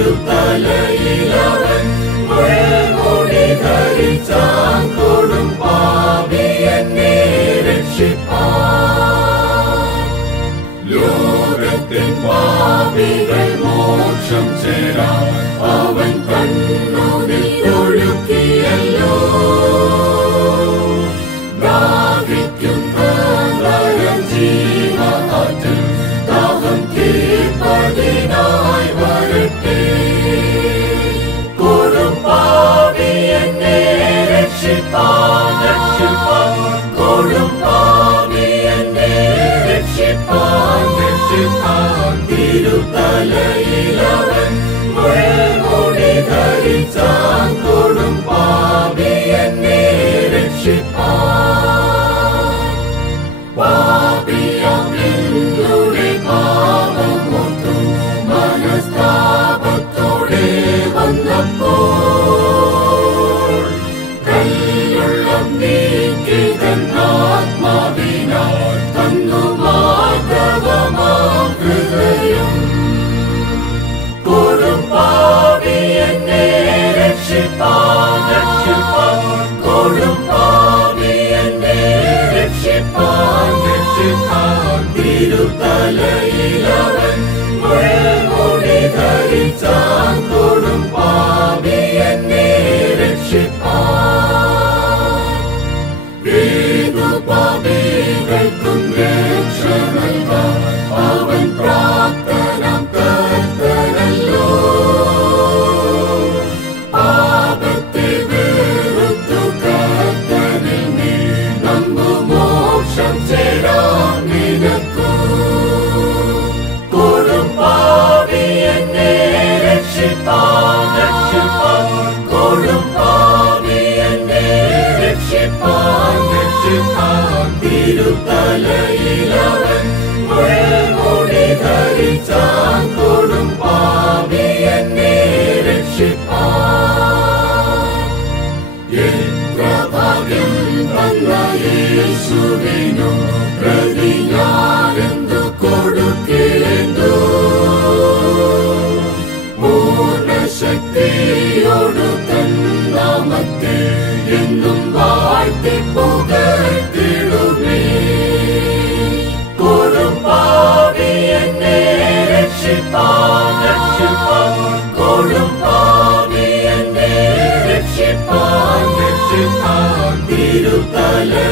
തിരുതലയിലവൻ മുൾമുടി ധരിച്ചാൻ കൊടും പാപി എന്നെ രക്ഷിപ്പാൻ. ലോകത്തിൻ പാപികൾ മോക്ഷം ചേരാൻ അവൻ കണ്ണുനീർ ഒഴുക്കിയല്ലോ. ദാഹിക്കുന്ന ജീവനാറ്റിൽ ദാഹം തീർപ്പതിനായി വരട്ടെ. കൊടും പാപി എന്നെ രക്ഷിപ്പാൻ രക്ഷിപ്പാൻ. കൊടും പാപി എന്നെ രക്ഷിപ്പാൻ രക്ഷിപ്പാൻ. തിരുതലയിലവൻ മുൾമുടി ധരിച്ചാൻ കൊടും പാപി എന്നെ രക്ഷിപ്പാൻ. പാപിയാം എന്നുടെ പാപമോർത്തു മനസ്താപത്തോടെ വന്നപ്പോൾ കല്ലുള്ളം നീക്കി തന്നാത്മാവിനാൽ തന്നു മാധവമാം ഹൃദയം. കൊടും പാപി എന്നെ രക്ഷിപ്പാൻ രക്ഷിപ്പാൻ. കൊടും പാപി എന്നെ രക്ഷിപ്പാൻ രക്ഷിപ്പാൻ. തിരുതലയിലവൻ മുൾമുടി ധരിച്ചാൻ കൊടും പാപി എന്നെ രക്ഷിപ്പാൻ. ഏതു പാപികൾക്കും രക്ഷ നൽകാൻ അവൻ പ്രാപ്തനാം കർത്തനല്ലോ. പാപത്തെ വെറുത്തു കർത്തനിൽ നീ നമ്പു മോക്ഷം ചേരാൻ നിനക്കു. കൊടും പാപി എന്നെ രക്ഷിപ്പാൻ രക്ഷിപ്പാൻ. കൊടും പാപി എന്നെ രക്ഷിപ്പാൻ രക്ഷിപ്പാൻ. തിരുതലയിലവൻ മുൾമുടി ധരിച്ചാൻ കൊടും പാപി എന്നെ രക്ഷിപ്പാൻ. എത്ര ഭാഗ്യം തന്ന യേശുവിനു പ്രതി ഞാനെന്തു കൊടുക്കേണ്ടു. പൂർണ്ണശക്തിയോടു തന്നാമത്തെ എന്നും വാഴ്ത്തി പുകഴ്ത്തിടുമേ. കൊടും പാപി എന്നെ രക്ഷിപ്പാൻ രക്ഷിപ്പാൻ. കൊടും പാപി എന്നെ രക്ഷിപ്പാൻ രക്ഷിപ്പാൻ. തിരുതലയിലവൻ